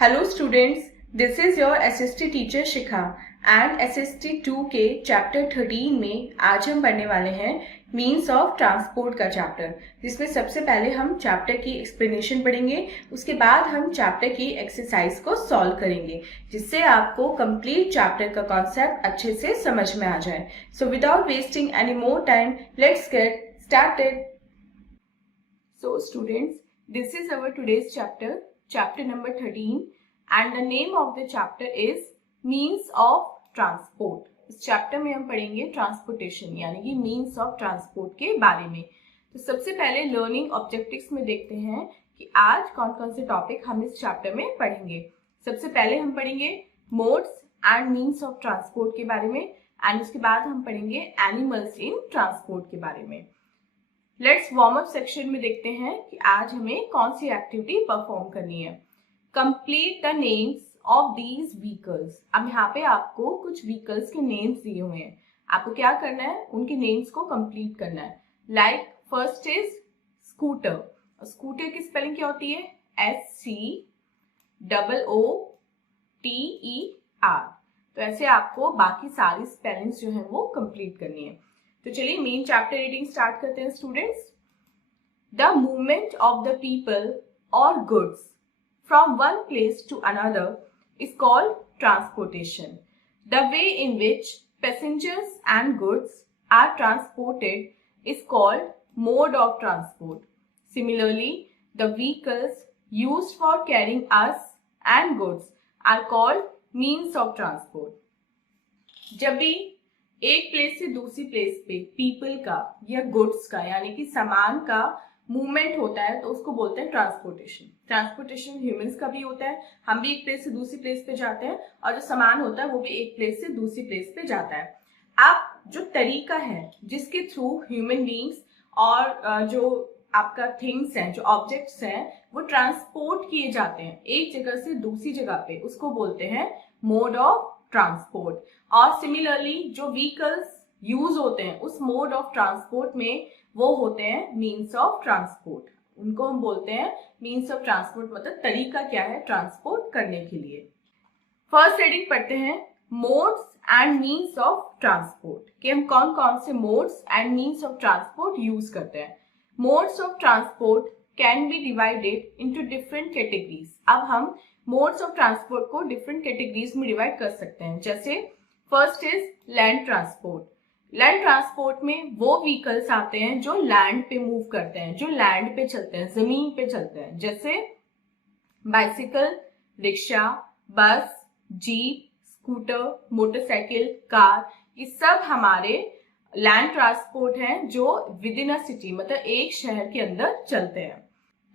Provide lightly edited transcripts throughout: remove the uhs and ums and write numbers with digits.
Hello students, this is your SST teacher Shikha and SST 2 के chapter 13 में आज हम पढ़ने वाले हैं मीन्स ऑफ ट्रांसपोर्ट का चैप्टर, जिसमें सबसे पहले हम चैप्टर की एक्सप्लेनेशन पढ़ेंगे। उसके बाद हम चैप्टर की एक्सरसाइज को सॉल्व करेंगे, जिससे आपको कंप्लीट चैप्टर का कॉन्सेप्ट अच्छे से समझ में आ जाए। So without wasting any more time, let's get started. So students, this is our today's chapter number 13, and the name of the chapter is means of transport. इस चैप्टर में हम पढ़ेंगे ट्रांसपोर्टेशन यानी कि मीन्स ऑफ ट्रांसपोर्ट के बारे में। तो सबसे पहले लर्निंग ऑब्जेक्टिव्स में देखते हैं कि आज कौन कौन से टॉपिक हम इस चैप्टर में पढ़ेंगे। सबसे पहले हम पढ़ेंगे modes and means of transport के बारे में, एंड उसके बाद हम पढ़ेंगे एनिमल्स इन ट्रांसपोर्ट के बारे में। लेट्स वार्म अप सेक्शन में देखते हैं कि आज हमें कौन सी एक्टिविटी परफॉर्म करनी है। Complete the names of these vehicles. अब यहाँ पे आपको कुछ व्हीकल्स के नेम्स दिए हुए हैं, आपको क्या करना है, उनके नेम्स को कंप्लीट करना है। Like first is scooter. Scooter की स्पेलिंग क्या होती है? SCOOTER। तो ऐसे आपको बाकी सारी स्पेलिंग्स जो है वो कंप्लीट करनी है। तो चलिए मेन चैप्टर रीडिंग स्टार्ट करते हैं students. The movement of the people और goods from one place to another is called transportation. The way in which passengers and goods are transported is called mode of transport. Similarly the vehicles used for carrying us and goods are called means of transport. जब भी एक place से दूसरी place पे people का या goods का यानी कि सामान का मूवमेंट होता है तो उसको बोलते हैं ट्रांसपोर्टेशन। ट्रांसपोर्टेशन ह्यूमंस का भी होता है, हम भी एक प्लेस से दूसरी प्लेस पे जाते हैं, और जो सामान होता है वो भी एक प्लेस से दूसरी प्लेस पे जाता है। अब जो तरीका है जिसके थ्रू ह्यूमन बींग्स और जो आपका थिंग्स हैं, जो ऑब्जेक्ट्स हैं, वो ट्रांसपोर्ट किए जाते हैं एक जगह से दूसरी जगह पे, उसको बोलते हैं मोड ऑफ ट्रांसपोर्ट। और सिमिलरली जो व्हीकल्स यूज होते हैं उस मोड ऑफ ट्रांसपोर्ट में वो होते हैं मीन्स ऑफ ट्रांसपोर्ट। उनको हम बोलते हैं मीन्स ऑफ ट्रांसपोर्ट, मतलब तरीका क्या है ट्रांसपोर्ट करने के लिए। फर्स्ट हेडिंग पढ़ते हैं modes and means of transport, कि हम कौन कौन से modes and means of transport use करते हैं। Modes of transport can be divided into different categories. अब हम मोड्स ऑफ ट्रांसपोर्ट को डिफरेंट कैटेगरीज में डिवाइड कर सकते हैं। जैसे first is land transport. Land transport में वो व्हीकल्स आते हैं जो लैंड पे मूव करते हैं, जो लैंड पे चलते हैं, जमीन पे चलते हैं, जैसे बाइसिकल, रिक्शा, बस, जीप, स्कूटर, मोटरसाइकिल, कार। ये सब हमारे लैंड ट्रांसपोर्ट हैं जो विद इन अ सिटी, मतलब एक शहर के अंदर चलते हैं।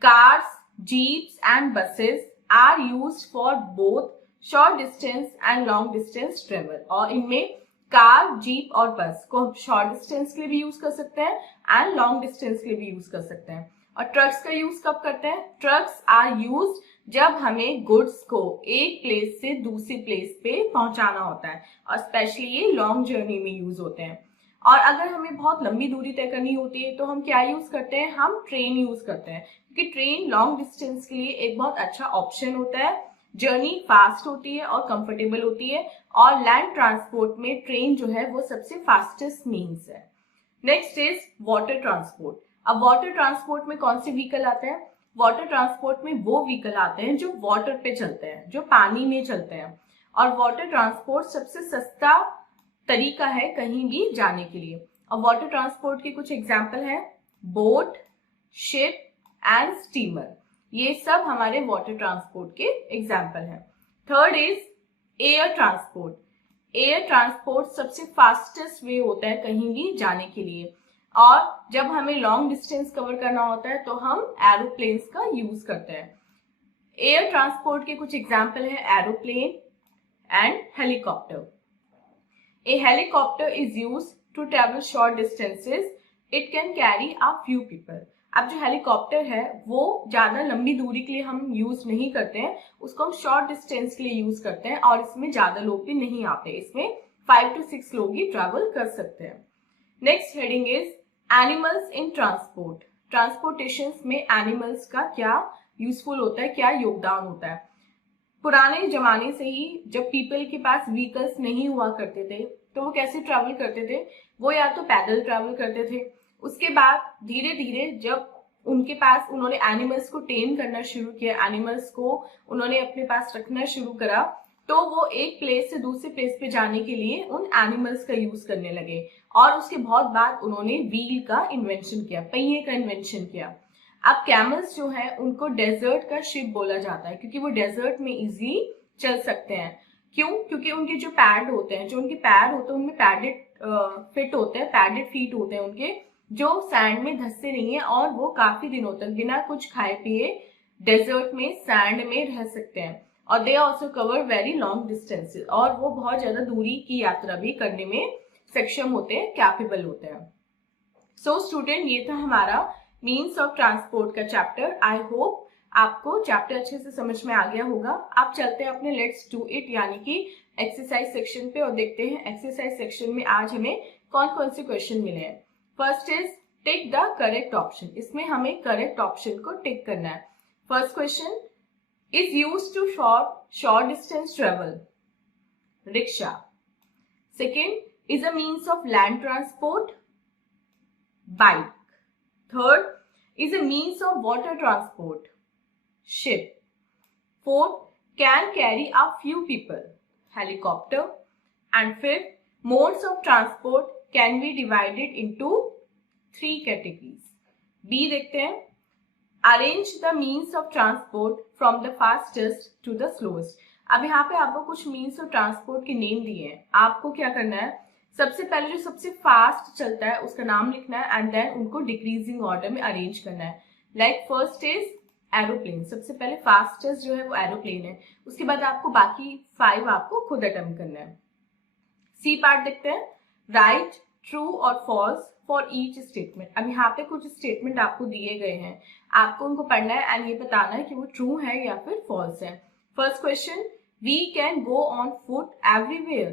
Cars, jeeps and buses are used for both short distance and long distance travel. और इनमें कार, जीप और बस को शॉर्ट डिस्टेंस के लिए भी यूज कर सकते हैं एंड लॉन्ग डिस्टेंस के लिए भी यूज कर सकते हैं। और ट्रक्स का यूज कब करते हैं? ट्रक्स आर यूज्ड जब हमें गुड्स को एक प्लेस से दूसरी प्लेस पे पहुंचाना होता है, और स्पेशली ये लॉन्ग जर्नी में यूज होते हैं। और अगर हमें बहुत लंबी दूरी तय करनी होती है तो हम क्या यूज करते हैं? हम ट्रेन यूज करते हैं, क्योंकि ट्रेन लॉन्ग डिस्टेंस के लिए एक बहुत अच्छा ऑप्शन होता है। जर्नी फास्ट होती है और कंफर्टेबल होती है, और लैंड ट्रांसपोर्ट में ट्रेन जो है वो सबसे फास्टेस्ट मीन्स है। Next is water transport. अब वाटर ट्रांसपोर्ट में कौन से व्हीकल आते हैं? वाटर ट्रांसपोर्ट में वो व्हीकल आते हैं जो वाटर पे चलते हैं, जो पानी में चलते हैं। और वाटर ट्रांसपोर्ट सबसे सस्ता तरीका है कहीं भी जाने के लिए। और वाटर ट्रांसपोर्ट के कुछ एग्जाम्पल हैं बोट, शिप एंड स्टीमर। ये सब हमारे वाटर ट्रांसपोर्ट के एग्जाम्पल हैं। Third is air transport. Air transport सबसे फास्टेस्ट वे होता है कहीं भी जाने के लिए, और जब हमें लॉन्ग डिस्टेंस कवर करना होता है तो हम एरोप्लेन्स का यूज करते हैं। एयर ट्रांसपोर्ट के कुछ एग्जाम्पल हैं aeroplane and helicopter. A helicopter is used to travel short distances. It can carry a few people. अब जो हेलीकॉप्टर है वो ज्यादा लंबी दूरी के लिए हम यूज नहीं करते हैं, उसको हम शॉर्ट डिस्टेंस के लिए यूज करते हैं, और इसमें ज्यादा लोग भी नहीं आते, इसमें 5 to 6 लोग ही ट्रैवल कर सकते हैं। Next heading is animals in transport. Transportation में एनिमल्स का क्या यूजफुल होता है, क्या योगदान होता है। पुराने जमाने से ही जब पीपल के पास व्हीकल्स नहीं हुआ करते थे तो वो कैसे ट्रैवल करते थे, वो या तो पैदल ट्रैवल करते थे। उसके बाद धीरे धीरे जब उनके पास उन्होंने एनिमल्स को टेम करना शुरू किया, एनिमल्स को उन्होंने अपने पास रखना शुरू करा, तो वो एक प्लेस से दूसरे प्लेस पे जाने के लिए उन एनिमल्स का यूज करने लगे। और उसके बहुत बाद उन्होंने व्हील का इन्वेंशन किया, पहिए का इन्वेंशन किया। अब कैमल्स जो है उनको डेजर्ट का शिप बोला जाता है क्योंकि वो डेजर्ट में इजी चल सकते हैं। क्यों? क्योंकि उनके जो पैड होते हैं, जो उनके पैर होते हैं उनमें पैडेड फिट होते हैं, पैडेड फीट होते हैं उनके, जो सैंड में धंसते नहीं है और वो काफी दिनों तक बिना कुछ खाए पिए डेजर्ट में सैंड में रह सकते हैं। और they also cover very long distances, और वो बहुत ज्यादा दूरी की यात्रा भी करने में सक्षम होते हैं, कैपेबल होते हैं। सो स्टूडेंट, ये था हमारा मीन्स ऑफ ट्रांसपोर्ट का चैप्टर। आई होप आपको चैप्टर अच्छे से समझ में आ गया होगा। आप चलते हैं अपने लेट्स डू इट यानी कि एक्सरसाइज सेक्शन पे और देखते हैं एक्सरसाइज सेक्शन में आज हमें कौन कौन से क्वेश्चन मिले हैं। First is tick the correct option. इसमें हमें करेक्ट ऑप्शन को टिक करना है। First question is used to short distance travel. Rickshaw. Second is a means of land transport. Bike. Third is a means of water transport. Ship. Fourth, can carry a few people. Helicopter. And fifth, modes of transport can be divided into 3 categories. B देखते हैं। Arrange the means of transport from the fastest to the slowest. अब यहाँ पे आपको कुछ means of transport के name दिए हैं। आपको क्या करना है, सबसे पहले जो सबसे फास्ट चलता है उसका नाम लिखना है एंड देन उनको डिक्रीजिंग ऑर्डर में अरेंज करना है। लाइक फर्स्ट इज एरोप्लेन, सबसे पहले फास्टेस्ट जो है वो एरोप्लेन है। उसके बाद आपको बाकी 5 आपको खुद अटेम्प्ट करना है। सी पार्ट देखते हैं। राइट, ट्रू और फॉल्स फॉर ईच स्टेटमेंट। अब यहाँ पे कुछ स्टेटमेंट आपको दिए गए हैं, आपको उनको पढ़ना है एंड ये बताना है कि वो ट्रू है या फिर फॉल्स है। First question, we can go on foot everywhere.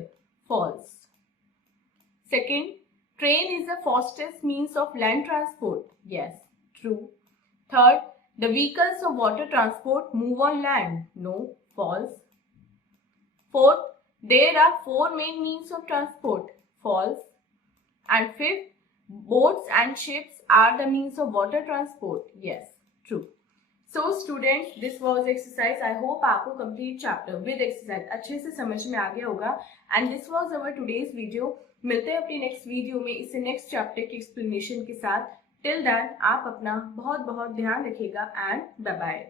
False. Second, train is the fastest means of land transport. Yes, true. Third, the vehicles of water transport move on land. No, false. Fourth, there are 4 main means of transport. False. And fifth, boats and ships are the means of water transport. Yes, true. So students, this was exercise. I hope आपको complete chapter with exercise अच्छे से समझ में आ गया होगा। And this was our today's video. मिलते हैं अपनी next video में इसे next chapter की explanation के साथ। Till then, आप अपना बहुत बहुत ध्यान रखिएगा and bye bye.